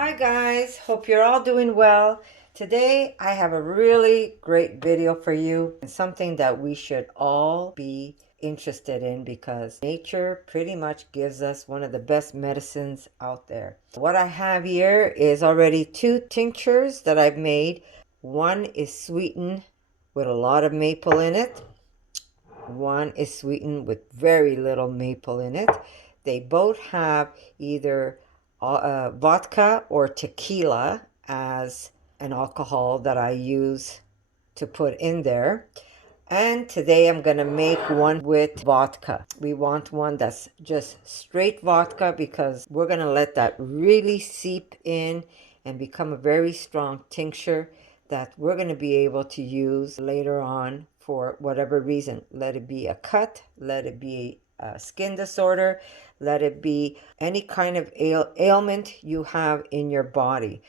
Hi guys, hope you're all doing well. Today I have a really great video for you, and something that we should all be interested in because nature pretty much gives us one of the best medicines out there. What I have here is already 2 tinctures that I've made. One is sweetened with a lot of maple in it. One is sweetened with very little maple in it. They both have either vodka or tequila as an alcohol that I use to put in there. And today I'm going to make one with vodka. We want one that's just straight vodka because we're going to let that really seep in and become a very strong tincture that we're going to be able to use later on for whatever reason. Let it be a cut, let it be a skin disorder, let it be any kind of ailment you have in your body.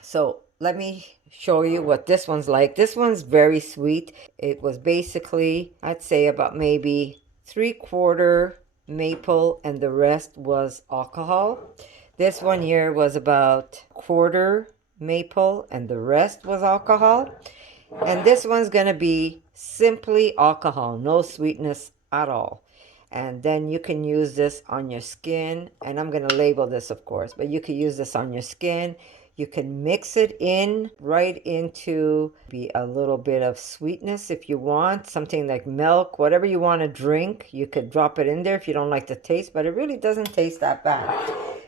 So let me show you what this one's like. This one's very sweet. It was basically, I'd say about maybe 3/4 maple and the rest was alcohol. This one here was about 1/4 maple and the rest was alcohol. And this one's going to be simply alcohol, no sweetness at all. And then you can use this on your skin. And I'm going to label this, of course, but you can use this on your skin. You can mix it in right into be a little bit of sweetness if you want, something like milk, whatever you want to drink. You could drop it in there if you don't like the taste, but it really doesn't taste that bad.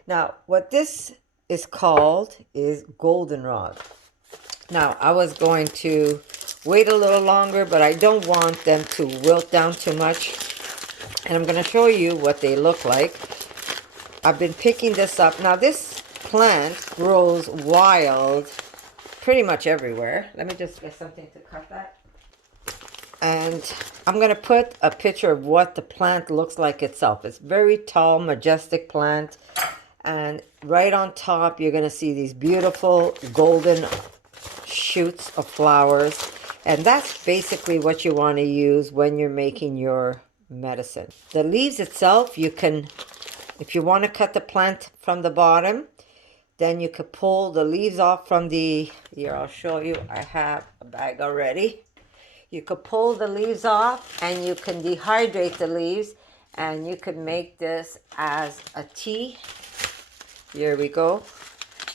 Now, what this is called is goldenrod. Now, I was going to wait a little longer, but I don't want them to wilt down too much. And I'm going to show you what they look like. I've been picking this up. Now, this plant grows wild pretty much everywhere. Let me just get something to cut that. And I'm going to put a picture of what the plant looks like itself. It's very tall, majestic plant. And right on top, you're going to see these beautiful golden shoots of flowers. And that's basically what you want to use when you're making your medicine. The leaves itself, you can, if you want to cut the plant from the bottom, then you could pull the leaves off from the, here I'll show you, I have a bag already. You could pull the leaves off and you can dehydrate the leaves and you could make this as a tea. Here we go.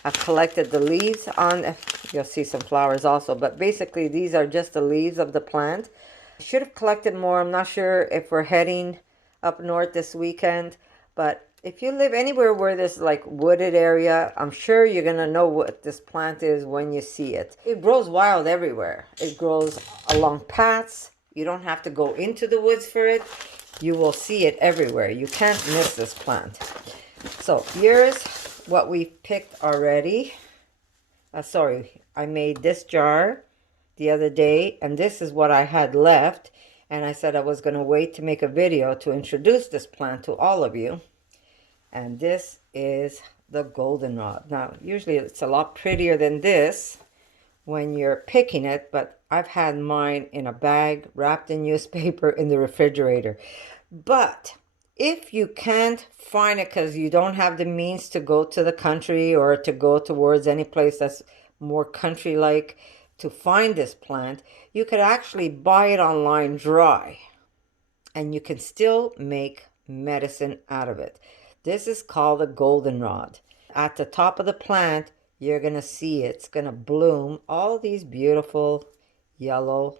I've collected the leaves on, you'll see some flowers also, but basically these are just the leaves of the plant. I should have collected more. I'm not sure if we're heading up north this weekend, but if you live anywhere where there's like wooded area, I'm sure you're gonna know what this plant is when you see it. It grows wild everywhere. It grows along paths. You don't have to go into the woods for it. You will see it everywhere. You can't miss this plant. So here's what we picked already. Sorry, I made this jar the other day, and this is what I had left. And I said I was going to wait to make a video to introduce this plant to all of you. And this is the goldenrod. Now, usually it's a lot prettier than this when you're picking it, but I've had mine in a bag wrapped in newspaper in the refrigerator. But if you can't find it because you don't have the means to go to the country or to go towards any place that's more country-like to find this plant, you could actually buy it online dry. And you can still make medicine out of it. This is called a goldenrod. At the top of the plant, you're going to see it's going to bloom all these beautiful yellow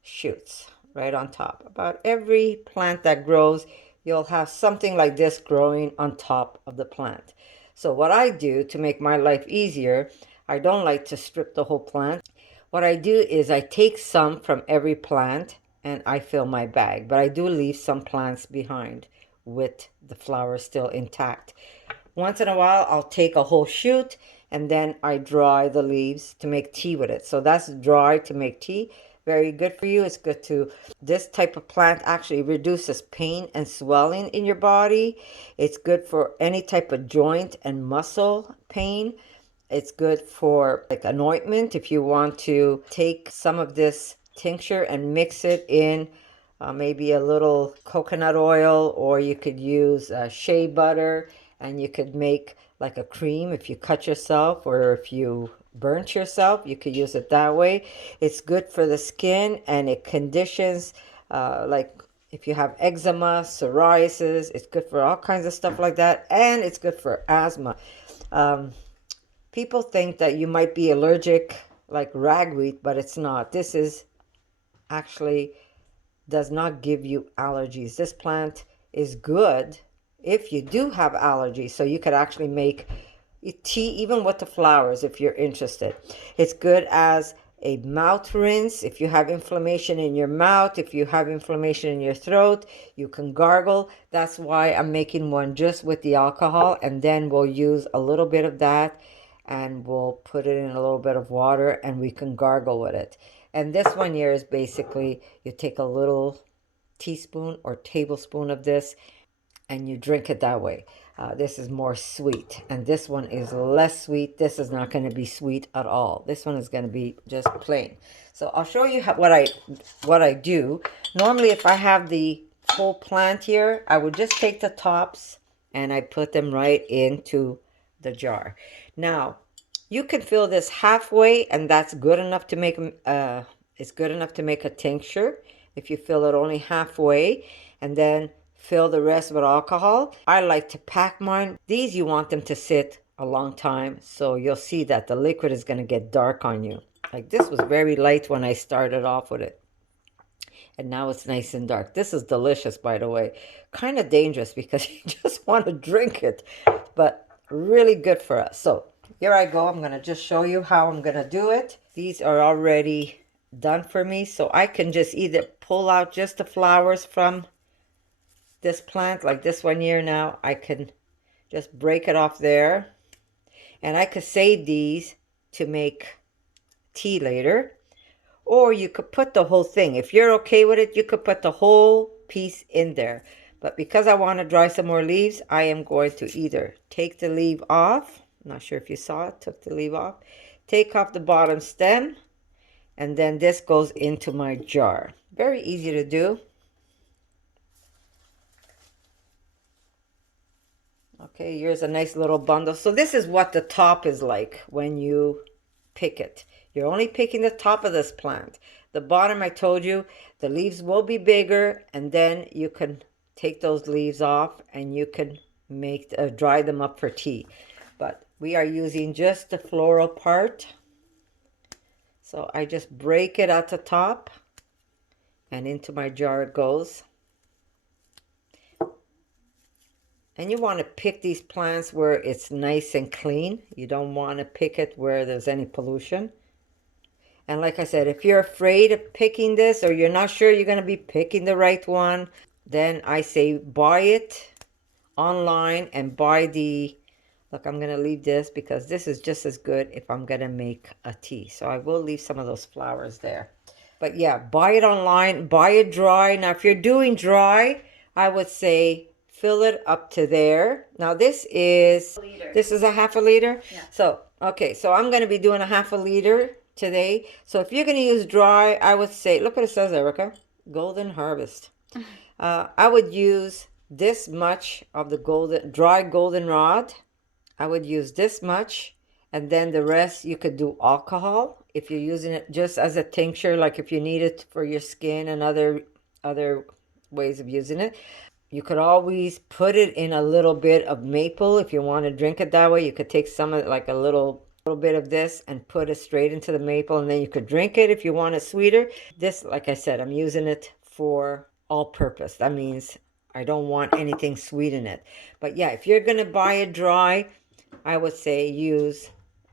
shoots right on top. About every plant that grows, you'll have something like this growing on top of the plant. So what I do to make my life easier, I don't like to strip the whole plant. What I do is I take some from every plant and I fill my bag, but I do leave some plants behind with the flowers still intact. Once in a while, I'll take a whole shoot and then I dry the leaves to make tea with it. So that's dry to make tea. very good for you. It's good to, this type of plant actually reduces pain and swelling in your body. It's good for any type of joint and muscle pain. It's good for like an ointment if you want to take some of this tincture and mix it in maybe a little coconut oil, or you could use shea butter, and you could make like a cream if you cut yourself or if you burnt yourself. You could use it that way. It's good for the skin, and it conditions like if you have eczema, psoriasis. It's good for all kinds of stuff like that, and it's good for asthma. People think that you might be allergic like ragweed, but it's not. This is actually does not give you allergies. This plant is good if you do have allergies. So you could actually make tea even with the flowers if you're interested. It's good as a mouth rinse. If you have inflammation in your mouth, if you have inflammation in your throat, you can gargle. That's why I'm making one just with the alcohol, and then we'll use a little bit of that and we'll put it in a little bit of water and we can gargle with it. And this one here is basically you take a little teaspoon or tablespoon of this and you drink it that way. This is more sweet, and this one is less sweet. This is not going to be sweet at all. This one is going to be just plain. So I'll show you what I do. Normally, if I have the whole plant here, I would just take the tops and I put them right into the jar. Now, you can fill this halfway, and that's good enough to make it's good enough to make a tincture if you fill it only halfway, and then fill the rest with alcohol. I like to pack mine. These you want them to sit a long time, so you'll see that the liquid is going to get dark on you. Like this was very light when I started off with it, and now it's nice and dark. This is delicious, by the way. Kind of dangerous because you just want to drink it, but really good for us. So here I go. I'm going to just show you how I'm going to do it. These are already done for me, so I can just either pull out just the flowers from this plant, like this one here. Now I can just break it off there, and I could save these to make tea later, or you could put the whole thing. If you're okay with it, you could put the whole piece in there. But because I want to dry some more leaves, I am going to either take the leaf off. I'm not sure if you saw it, took the leaf off, take off the bottom stem, and then this goes into my jar. Very easy to do. Okay, here's a nice little bundle. So this is what the top is like when you pick it. You're only picking the top of this plant. The bottom, I told you, the leaves will be bigger, and then you can take those leaves off and you can make dry them up for tea. But we are using just the floral part. So I just break it at the top, and into my jar it goes. And you want to pick these plants where it's nice and clean. You don't want to pick it where there's any pollution. And like I said, if you're afraid of picking this, or you're not sure you're going to be picking the right one, then I say buy it online and buy the, look, I'm going to leave this because this is just as good if I'm going to make a tea. So I will leave some of those flowers there. But yeah, buy it online, buy it dry. Now, if you're doing dry, I would say fill it up to there. Now this is a half a liter. Yeah. So, okay, so I'm going to be doing a half a liter today. So if you're going to use dry, I would say, look what it says, Erica, Golden Harvest. I would use this much of the dry goldenrod. I would use this much, and then the rest you could do alcohol if you're using it just as a tincture, like if you need it for your skin and other ways of using it. You could always put it in a little bit of maple if you want to drink it that way. You could take some of like a little bit of this and put it straight into the maple, and then you could drink it if you want it sweeter. This, like I said, I'm using it for all purpose. That means I don't want anything sweet in it. But yeah, if you're going to buy it dry, I would say use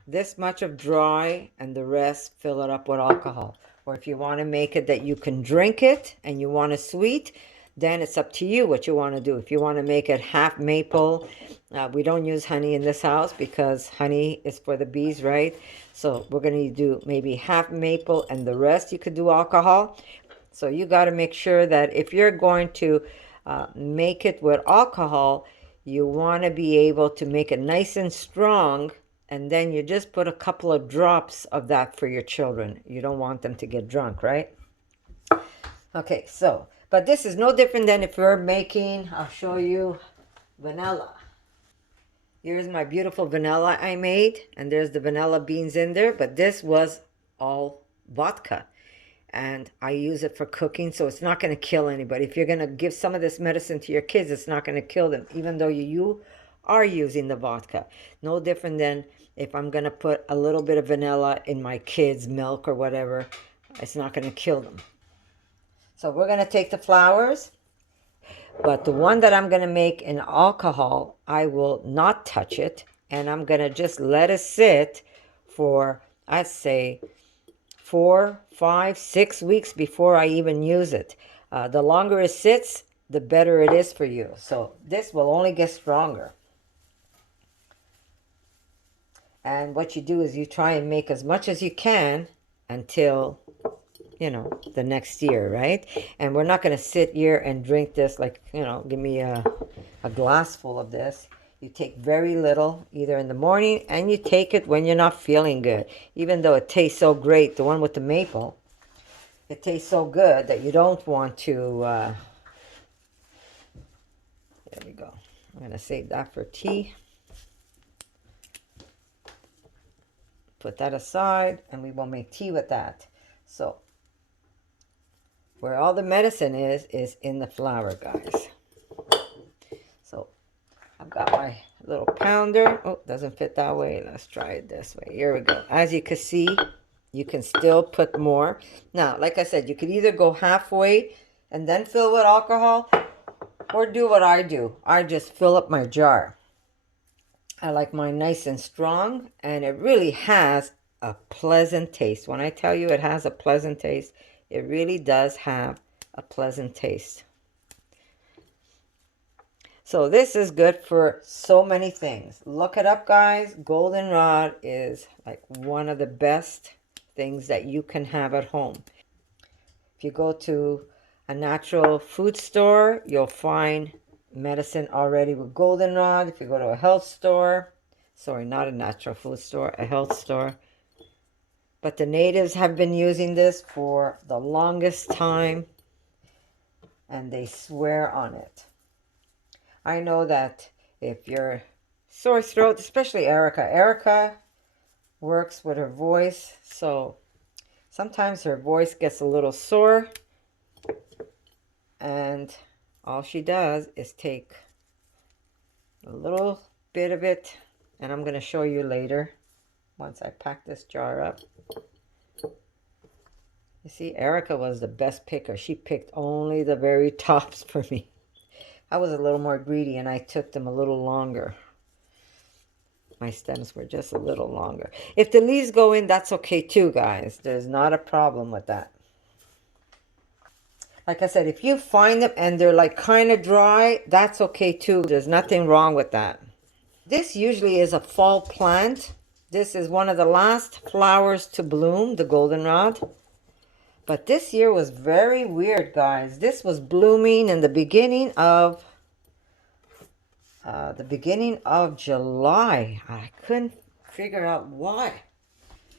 this much of dry and the rest fill it up with alcohol. Or if you want to make it that you can drink it and you want it sweet, then it's up to you what you want to do. If you want to make it half maple, we don't use honey in this house because honey is for the bees, right? So we're going to do maybe half maple and the rest you could do alcohol. So you got to make sure that if you're going to make it with alcohol, you want to be able to make it nice and strong, and then you just put a couple of drops of that for your children. You don't want them to get drunk, right? Okay, so, but this is no different than if you're making, I'll show you, vanilla. Here's my beautiful vanilla I made, and there's the vanilla beans in there, but this was all vodka. And I use it for cooking, so it's not going to kill anybody. If you're going to give some of this medicine to your kids, it's not going to kill them, even though you are using the vodka. No different than if I'm going to put a little bit of vanilla in my kids' milk or whatever, it's not going to kill them. So we're going to take the flowers, but the one that I'm going to make in alcohol, I will not touch it, and I'm going to just let it sit for, I'd say, 4, 5, 6 weeks before I even use it. The longer it sits, the better it is for you. So this will only get stronger. And what you do is you try and make as much as you can until, you know, the next year, right? And we're not going to sit here and drink this like, you know, give me a glass full of this. You take very little, either in the morning, and you take it when you're not feeling good. Even though it tastes so great, the one with the maple, it tastes so good that you don't want to, there we go. I'm going to save that for tea. Put that aside, and we will make tea with that. So, where all the medicine is in the flour, guys. So, I've got my little pounder. Oh, doesn't fit that way. Let's try it this way. Here we go. As you can see, you can still put more. Now, like I said, you could either go halfway and then fill with alcohol, or do what I do. I just fill up my jar. I like mine nice and strong, and it really has a pleasant taste. When I tell you it has a pleasant taste, it really does have a pleasant taste. So this is good for so many things. Look it up, guys. Goldenrod is like one of the best things that you can have at home. If you go to a natural food store, you'll find medicine already with goldenrod. If you go to a health store, sorry, not a natural food store, a health store. But the natives have been using this for the longest time, and they swear on it. I know that if you're sore throat, especially Erica works with her voice, so sometimes her voice gets a little sore, and all she does is take a little bit of it, and I'm going to show you later once I pack this jar up. You see, Erica was the best picker. She picked only the very tops for me. I was a little more greedy, and I took them a little longer. My stems were just a little longer. If the leaves go in, that's okay too, guys. There's not a problem with that. Like I said, if you find them and they're like kind of dry, that's okay too. There's nothing wrong with that. This usually is a fall plant. This is one of the last flowers to bloom, the goldenrod. But this year was very weird, guys. This was blooming in the beginning of July. I couldn't figure out why.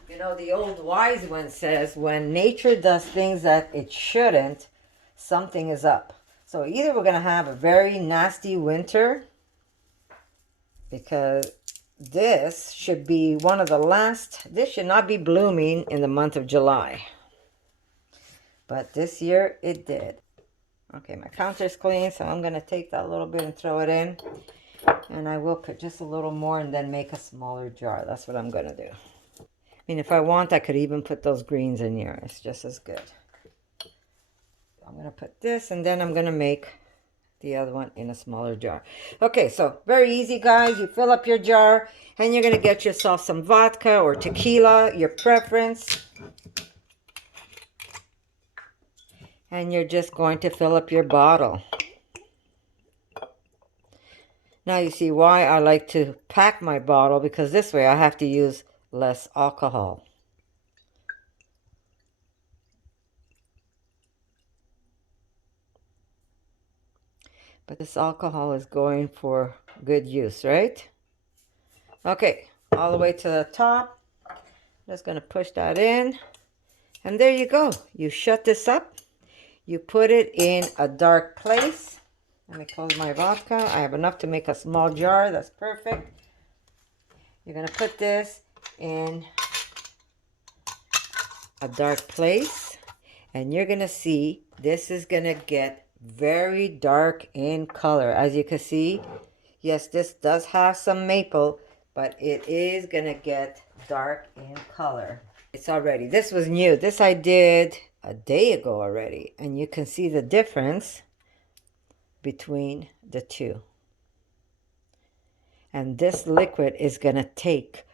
You know, the old wise one says, when nature does things that it shouldn't, something is up. So either we're going to have a very nasty winter, because this should be one of the last, this should not be blooming in the month of July. But this year it did. Okay, my counter's clean, so I'm going to take that little bit and throw it in. And I will put just a little more and then make a smaller jar. That's what I'm going to do. I mean, if I want, I could even put those greens in here. It's just as good. I'm going to put this, and then I'm going to make the other one in a smaller jar. Okay, so very easy, guys. You fill up your jar, and you're going to get yourself some vodka or tequila, your preference. And you're just going to fill up your bottle. Now you see why I like to pack my bottle, because this way I have to use less alcohol. But this alcohol is going for good use, right? Okay, all the way to the top. Just going to push that in. And there you go. You shut this up. You put it in a dark place. Let me close my vodka. I have enough to make a small jar. That's perfect. You're going to put this in a dark place. And you're going to see this is going to get very dark in color. As you can see, yes, this does have some maple, but it is going to get dark in color. It's already, this was new. This I did a day ago already. And you can see the difference between the two. And this liquid is going to take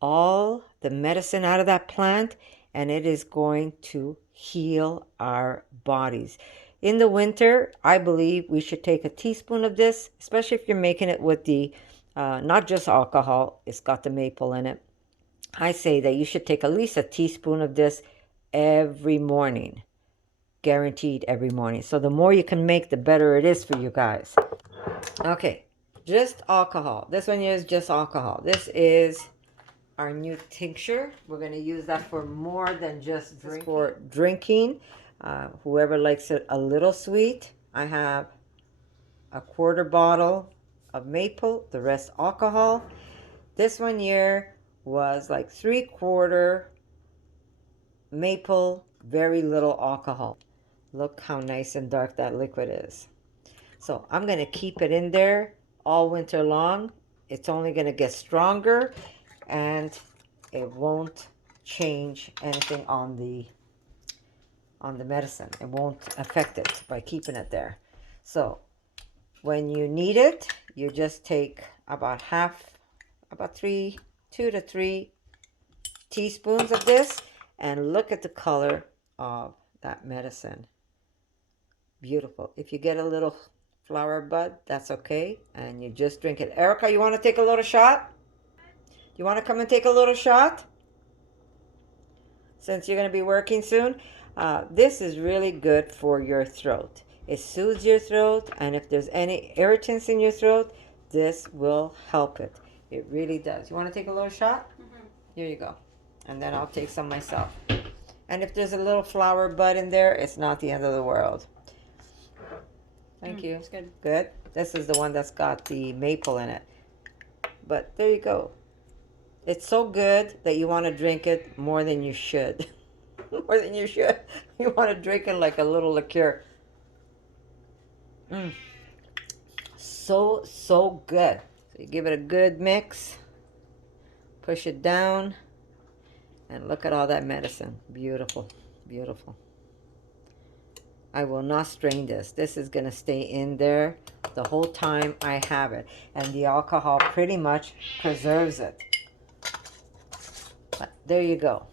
all the medicine out of that plant, and it is going to heal our bodies. In the winter, I believe we should take a teaspoon of this, especially if you're making it with the, not just alcohol, it's got the maple in it. I say that you should take at least a teaspoon of this every morning. Guaranteed every morning. So the more you can make, the better it is for you guys. Okay, just alcohol. This one is just alcohol. This is our new tincture. We're going to use that for more than just drinking. For drinking. Whoever likes it a little sweet. I have a 1/4 bottle of maple, the rest alcohol. This one here was like 3/4 maple, very little alcohol. Look how nice and dark that liquid is. So I'm going to keep it in there all winter long. It's only going to get stronger, and it won't change anything on the medicine. It won't affect it by keeping it there. So when you need it, you just take about 2 to 3 teaspoons of this, and look at the color of that medicine. Beautiful. If you get a little flower bud, that's okay, and you just drink it. Erica, you want to take a little shot? You want to come and take a little shot? Since you're going to be working soon. This is really good for your throat. It soothes your throat, and if there's any irritants in your throat, this will help it. It really does. You want to take a little shot? Mm-hmm. Here you go. And then I'll take some myself. And if there's a little flower bud in there, it's not the end of the world. Thank you. It's good. Good. This is the one that's got the maple in it. But there you go. It's so good that you want to drink it more than you should. More than you should. You want to drink it like a little liqueur. So good. So you give it a good mix. Push it down. And look at all that medicine. Beautiful. Beautiful. I will not strain this. This is going to stay in there the whole time I have it. And the alcohol pretty much preserves it. But there you go.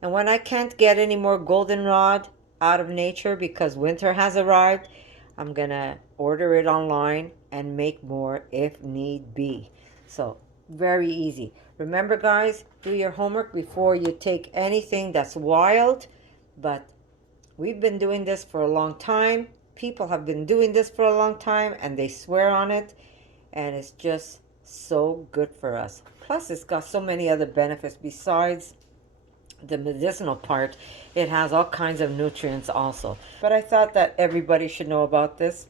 And when I can't get any more goldenrod out of nature because winter has arrived, I'm going to order it online and make more if need be. So very easy. Remember, guys, do your homework before you take anything that's wild. But we've been doing this for a long time. People have been doing this for a long time, and they swear on it. And it's just so good for us. Plus, it's got so many other benefits besides the medicinal part. It has all kinds of nutrients also. But I thought that everybody should know about this.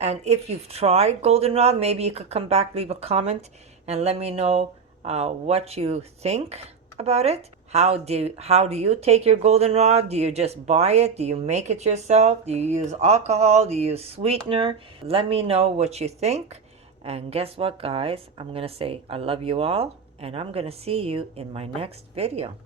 And if you've tried goldenrod, maybe you could come back, leave a comment, and let me know what you think about it. How do you take your goldenrod? Do you just buy it? Do you make it yourself? Do you use alcohol? Do you use sweetener? Let me know what you think. And guess what, guys? I'm going to say I love you all, and I'm going to see you in my next video.